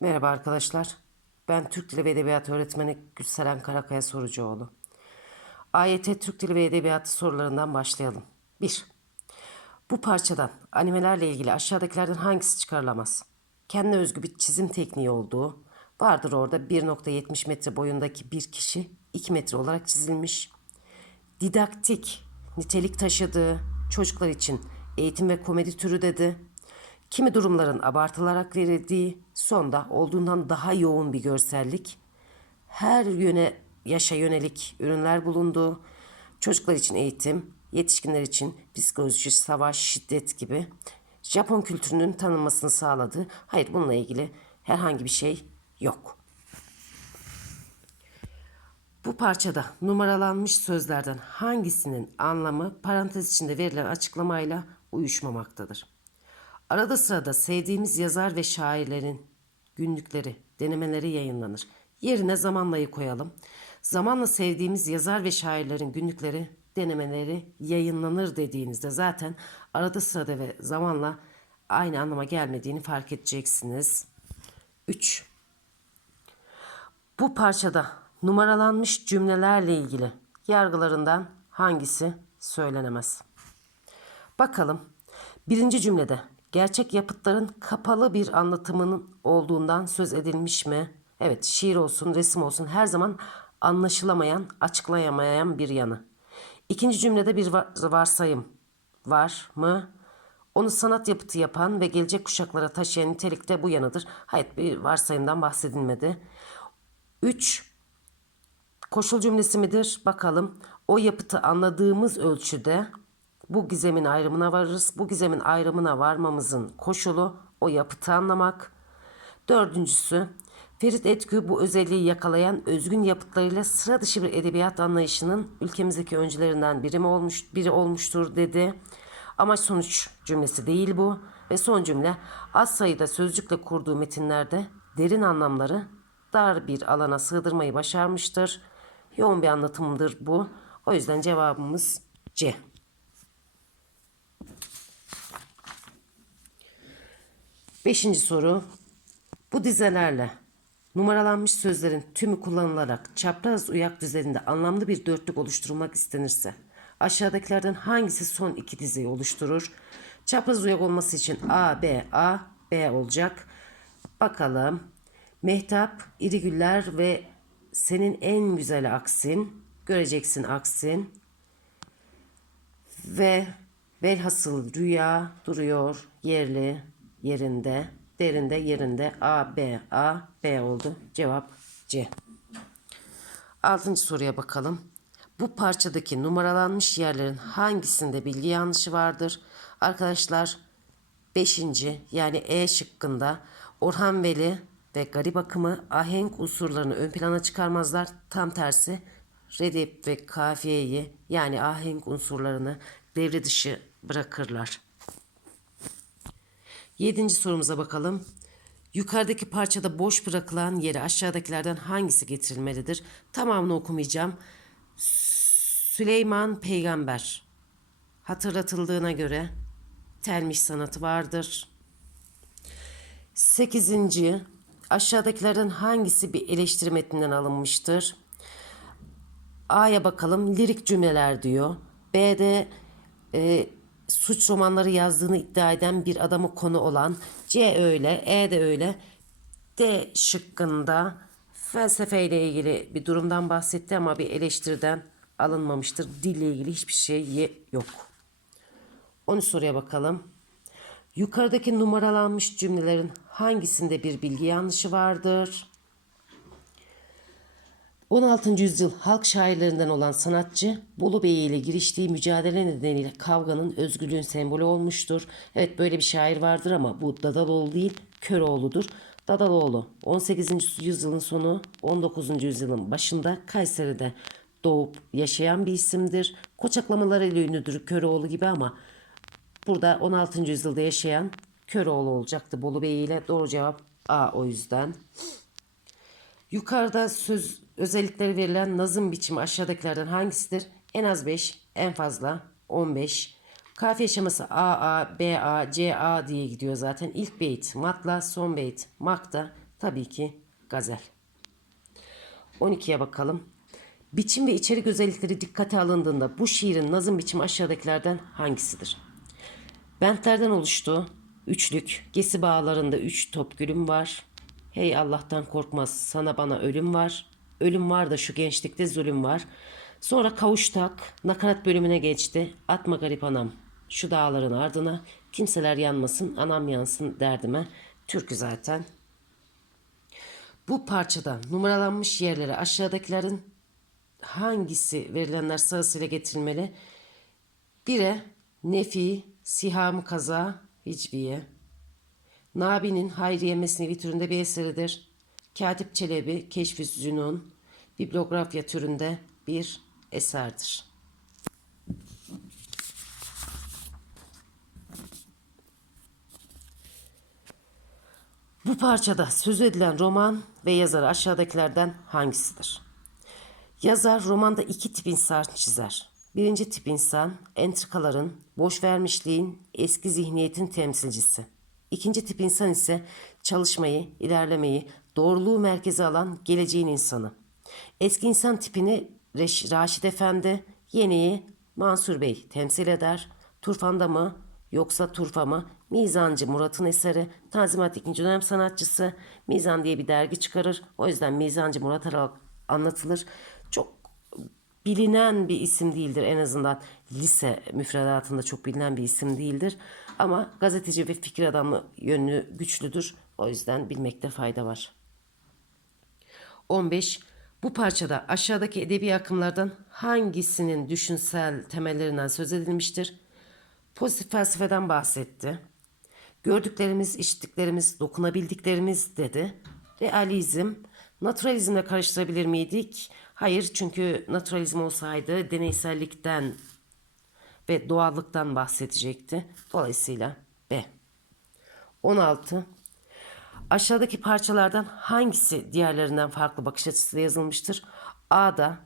Merhaba arkadaşlar. Ben Türk Dili ve Edebiyatı öğretmeni Gülseren Karakaya Sorucuoğlu. AYT Türk Dili ve Edebiyatı sorularından başlayalım. 1. Bu parçadan animelerle ilgili aşağıdakilerden hangisi çıkarılamaz? Kendine özgü bir çizim tekniği olduğu, vardır orada 1.70 metre boyundaki bir kişi 2 metre olarak çizilmiş. Didaktik, nitelik taşıdığı, çocuklar için eğitim ve komedi türü dedi. Kimi durumların abartılarak verildiği, sonda olduğundan daha yoğun bir görsellik, her yöne yaşa yönelik ürünler bulunduğu, çocuklar için eğitim, yetişkinler için psikoloji, savaş, şiddet gibi Japon kültürünün tanınmasını sağladığı, hayır bununla ilgili herhangi bir şey yok. Bu parçada numaralanmış sözlerden hangisinin anlamı parantez içinde verilen açıklamayla uyuşmamaktadır? Arada sırada sevdiğimiz yazar ve şairlerin günlükleri, denemeleri yayınlanır. Yerine zamanlayı koyalım. Zamanla sevdiğimiz yazar ve şairlerin günlükleri, denemeleri yayınlanır dediğinizde zaten arada sırada ve zamanla aynı anlama gelmediğini fark edeceksiniz. 3. Bu parçada numaralanmış cümlelerle ilgili yargılarından hangisi söylenemez? Bakalım. Birinci cümlede gerçek yapıtların kapalı bir anlatımının olduğundan söz edilmiş mi? Evet, şiir olsun, resim olsun her zaman anlaşılamayan, açıklayamayan bir yanı. İkinci cümlede bir var- varsayım var mı? Onu sanat yapıtı yapan ve gelecek kuşaklara taşıyan nitelikte bu yanıdır. Hayır, bir varsayımdan bahsedilmedi. 3. Koşul cümlesi midir? Bakalım. O yapıtı anladığımız ölçüde bu gizemin ayrımına varırız. Bu gizemin ayrımına varmamızın koşulu o yapıtı anlamak. Dördüncüsü Ferit Etkü bu özelliği yakalayan özgün yapıtlarıyla sıra dışı bir edebiyat anlayışının ülkemizdeki öncülerinden biri mi olmuş, biri olmuştur dedi. Amaç sonuç cümlesi değil bu ve son cümle az sayıda sözcükle kurduğu metinlerde derin anlamları dar bir alana sığdırmayı başarmıştır. Yoğun bir anlatımdır bu. O yüzden cevabımız C. Beşinci soru. Bu dizelerle numaralanmış sözlerin tümü kullanılarak çapraz uyak düzeninde anlamlı bir dörtlük oluşturulmak istenirse aşağıdakilerden hangisi son iki dizeyi oluşturur? Çapraz uyak olması için A, B, A, B olacak. Bakalım. Mehtap, iri güller ve senin en güzel aksin. Göreceksin aksin. Ve velhasıl rüya duruyor yerli yerinde derinde yerinde A B A B oldu. Cevap C. Altıncı soruya bakalım. Bu parçadaki numaralanmış yerlerin hangisinde bilgi yanlışı vardır? Arkadaşlar 5. yani E şıkkında Orhan Veli ve garip akımı ahenk unsurlarını ön plana çıkarmazlar. Tam tersi redip ve kafiyeyi yani ahenk unsurlarını devre dışı bırakırlar. Yedinci sorumuza bakalım. Yukarıdaki parçada boş bırakılan yere aşağıdakilerden hangisi getirilmelidir? Tamamını okumayacağım. Süleyman peygamber hatırlatıldığına göre telmiş sanatı vardır. Sekizinci aşağıdakilerden hangisi bir eleştiri metninden alınmıştır? A'ya bakalım lirik cümleler diyor. B'de e, suç romanları yazdığını iddia eden bir adamı konu olan C öyle, E de öyle. D şıkkında felsefeyle ilgili bir durumdan bahsetti ama bir eleştiriden alınmamıştır. Dille ilgili hiçbir şey yok. 13 soruya bakalım. Yukarıdaki numaralanmış cümlelerin hangisinde bir bilgi yanlışı vardır? 16. yüzyıl halk şairlerinden olan sanatçı Bolu Bey ile giriştiği mücadele nedeniyle kavganın özgürlüğün sembolü olmuştur. Evet böyle bir şair vardır ama bu Dadaloğlu değil Köroğlu'dur. Dadaloğlu 18. yüzyılın sonu 19. yüzyılın başında Kayseri'de doğup yaşayan bir isimdir. Koçaklamalarıyla ünlüdür Köroğlu gibi ama burada 16. yüzyılda yaşayan Köroğlu olacaktı Bolu Bey ile. Doğru cevap A o yüzden. Yukarıda söz özellikleri verilen nazım biçimi aşağıdakilerden hangisidir? En az 5, en fazla 15. Kafiye şeması A, A, B, A, C, A diye gidiyor zaten. İlk beyt matla, son beyt makta, Tabii ki gazel. 12'ye bakalım. Biçim ve içerik özellikleri dikkate alındığında bu şiirin nazım biçimi aşağıdakilerden hangisidir? Bentlerden oluştu. Üçlük. Gesi bağlarında üç top gülüm var. Hey Allah'tan korkmaz sana bana ölüm var. Ölüm var da şu gençlikte zulüm var. Sonra kavuştak. Nakarat bölümüne geçti. Atma garip anam. Şu dağların ardına. Kimseler yanmasın anam yansın derdime. Türkü zaten. Bu parçada numaralanmış yerlere aşağıdakilerin hangisi verilenler sırasıyla getirilmeli? 1'e Nefi, Siham Kaza, Hicviye. Nabi'nin Hayriye Mesnevi türünde bir eseridir. Katip Çelebi, Keşf-i Zünun, bibliografya türünde bir eserdir. Bu parçada söz edilen roman ve yazarı aşağıdakilerden hangisidir? Yazar romanda iki tip insan çizer. Birinci tip insan, entrikaların, boş vermişliğin, eski zihniyetin temsilcisi. İkinci tip insan ise çalışmayı, ilerlemeyi, doğruluğu merkeze alan geleceğin insanı. Eski insan tipini Reş- Raşit Efendi, yeniyi Mansur Bey temsil eder. Turfan'da mı yoksa Turfa mı? Mizancı Murat'ın eseri, Tanzimat 2. dönem sanatçısı. Mizan diye bir dergi çıkarır. O yüzden Mizancı Murat olarak anlatılır. Çok bilinen bir isim değildir en azından lise müfredatında çok bilinen bir isim değildir. Ama gazeteci ve fikir adamı yönü güçlüdür. O yüzden bilmekte fayda var. 15. Bu parçada aşağıdaki edebi akımlardan hangisinin düşünsel temellerinden söz edilmiştir? Pozitif felsefeden bahsetti. Gördüklerimiz, işittiklerimiz, dokunabildiklerimiz dedi. Realizm, naturalizmle karıştırabilir miydik? Hayır çünkü naturalizm olsaydı deneysellikten ve doğallıktan bahsedecekti. Dolayısıyla B. 16. Aşağıdaki parçalardan hangisi diğerlerinden farklı bakış açısıyla yazılmıştır? A'da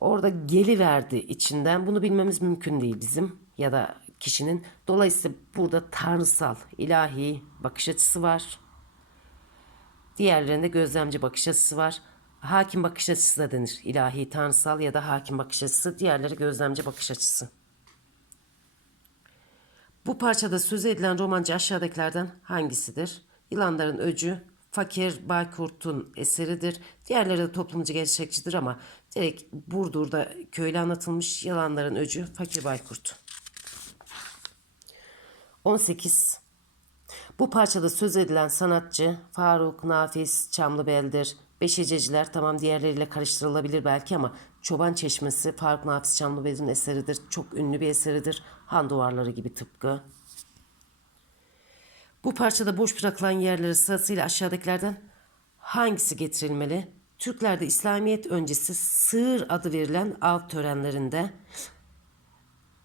orada geliverdi içinden. Bunu bilmemiz mümkün değil bizim ya da kişinin. Dolayısıyla burada tanrısal, ilahi bakış açısı var. Diğerlerinde gözlemci bakış açısı var. Hakim bakış açısı da denir. İlahi, tanrısal ya da hakim bakış açısı. Diğerleri gözlemci bakış açısı. Bu parçada söz edilen romancı aşağıdakilerden hangisidir? Yılanların Öcü, Fakir Baykurt'un eseridir. Diğerleri de toplumcu gerçekçidir ama direkt Burdur'da köylü anlatılmış Yılanların Öcü, Fakir Baykurt. 18. Bu parçada söz edilen sanatçı Faruk, Nafiz, Çamlıbel'dir. Beşececiler tamam diğerleriyle karıştırılabilir belki ama Çoban Çeşmesi Faruk Nafiz Çamlıbel'in eseridir. Çok ünlü bir eseridir. Han duvarları gibi tıpkı. Bu parçada boş bırakılan yerleri sırasıyla aşağıdakilerden hangisi getirilmeli? Türklerde İslamiyet öncesi sığır adı verilen av törenlerinde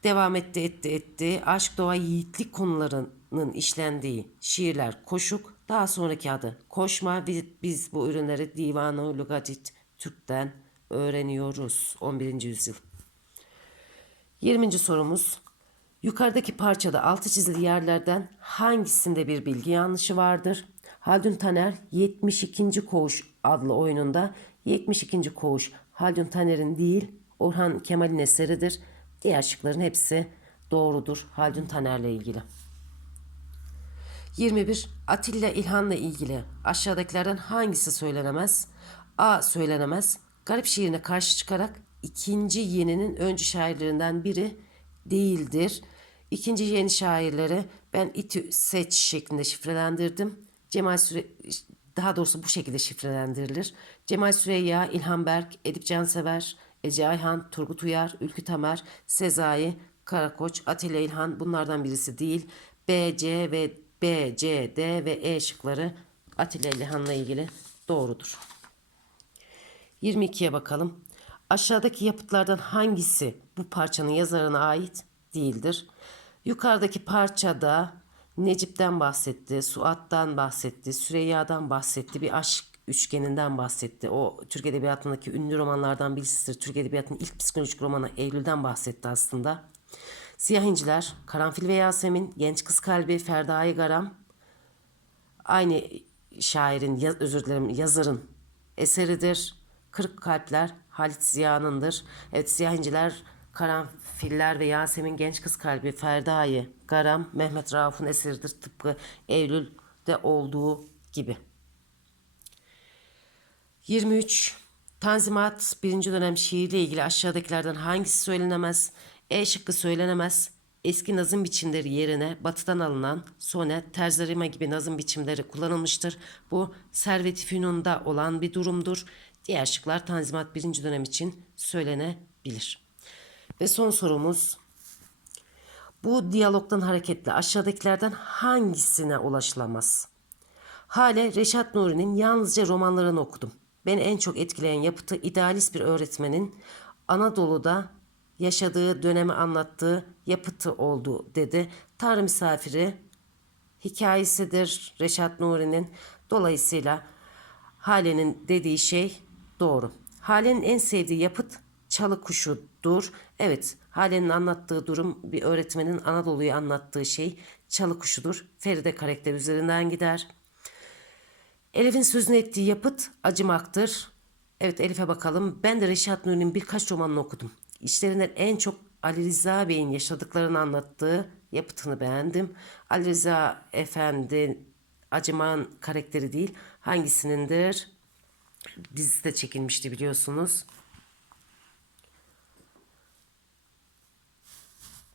devam etti etti etti. Aşk, doğa, yiğitlik konularının işlendiği şiirler koşuk. Daha sonraki adı koşma. Biz, biz bu ürünleri Divan-ı Lugatit Türk'ten öğreniyoruz. 11. yüzyıl. 20. sorumuz. Yukarıdaki parçada altı çizili yerlerden hangisinde bir bilgi yanlışı vardır? Haldun Taner 72. Koğuş adlı oyununda 72. Koğuş Haldun Taner'in değil Orhan Kemal'in eseridir. Diğer şıkların hepsi doğrudur Haldun Taner'le ilgili. 21. Atilla İlhan'la ilgili aşağıdakilerden hangisi söylenemez? A. Söylenemez. Garip şiirine karşı çıkarak ikinci yeninin öncü şairlerinden biri değildir. İkinci yeni şairleri ben İTÜ seç şeklinde şifrelendirdim. Cemal Süre daha doğrusu bu şekilde şifrelendirilir. Cemal Süreyya, İlhan Berk, Edip Cansever, Ece Ayhan, Turgut Uyar, Ülkü Tamer, Sezai, Karakoç, Atilla İlhan bunlardan birisi değil. B, C ve B, C, D ve E şıkları Atilla İlhan'la ilgili doğrudur. 22'ye bakalım. Aşağıdaki yapıtlardan hangisi bu parçanın yazarına ait değildir? Yukarıdaki parçada Necip'ten bahsetti, Suat'tan bahsetti, Süreyya'dan bahsetti, bir aşk üçgeninden bahsetti. O Türk Edebiyatı'ndaki ünlü romanlardan birisidir. Türk Edebiyatı'nın ilk psikolojik romanı Eylül'den bahsetti aslında. Siyah İnciler, Karanfil ve Yasemin, Genç Kız Kalbi, Ferda'yı Garam, aynı şairin, ya- özür dilerim yazarın eseridir. Kırık Kalpler Halit Ziya'nındır. Evet Siyah İnciler, Karanfiller ve Yasemin Genç Kız Kalbi, Ferda'yı, Garam, Mehmet Rauf'un eseridir. Tıpkı Eylül'de olduğu gibi. 23. Tanzimat 1. dönem şiirle ilgili aşağıdakilerden hangisi söylenemez? E şıkkı söylenemez. Eski nazım biçimleri yerine batıdan alınan sonet, terzerime gibi nazım biçimleri kullanılmıştır. Bu Servet-i Fünun'da olan bir durumdur. Diğer şıklar Tanzimat 1. dönem için söylenebilir. Ve son sorumuz bu diyalogdan hareketle aşağıdakilerden hangisine ulaşılamaz? Hale Reşat Nuri'nin yalnızca romanlarını okudum. Beni en çok etkileyen yapıtı idealist bir öğretmenin Anadolu'da yaşadığı dönemi anlattığı yapıtı oldu dedi. Tanrı misafiri hikayesidir Reşat Nuri'nin. Dolayısıyla Hale'nin dediği şey doğru. Hale'nin en sevdiği yapıt çalı kuşudur. Evet, Hale'nin anlattığı durum bir öğretmenin Anadolu'yu anlattığı şey çalı kuşudur. Feride karakter üzerinden gider. Elif'in sözünü ettiği yapıt acımaktır. Evet Elif'e bakalım. Ben de Reşat Nuri'nin birkaç romanını okudum. İşlerinden en çok Ali Rıza Bey'in yaşadıklarını anlattığı yapıtını beğendim. Ali Rıza Efendi acıman karakteri değil. Hangisinindir? Dizisi de çekilmişti biliyorsunuz.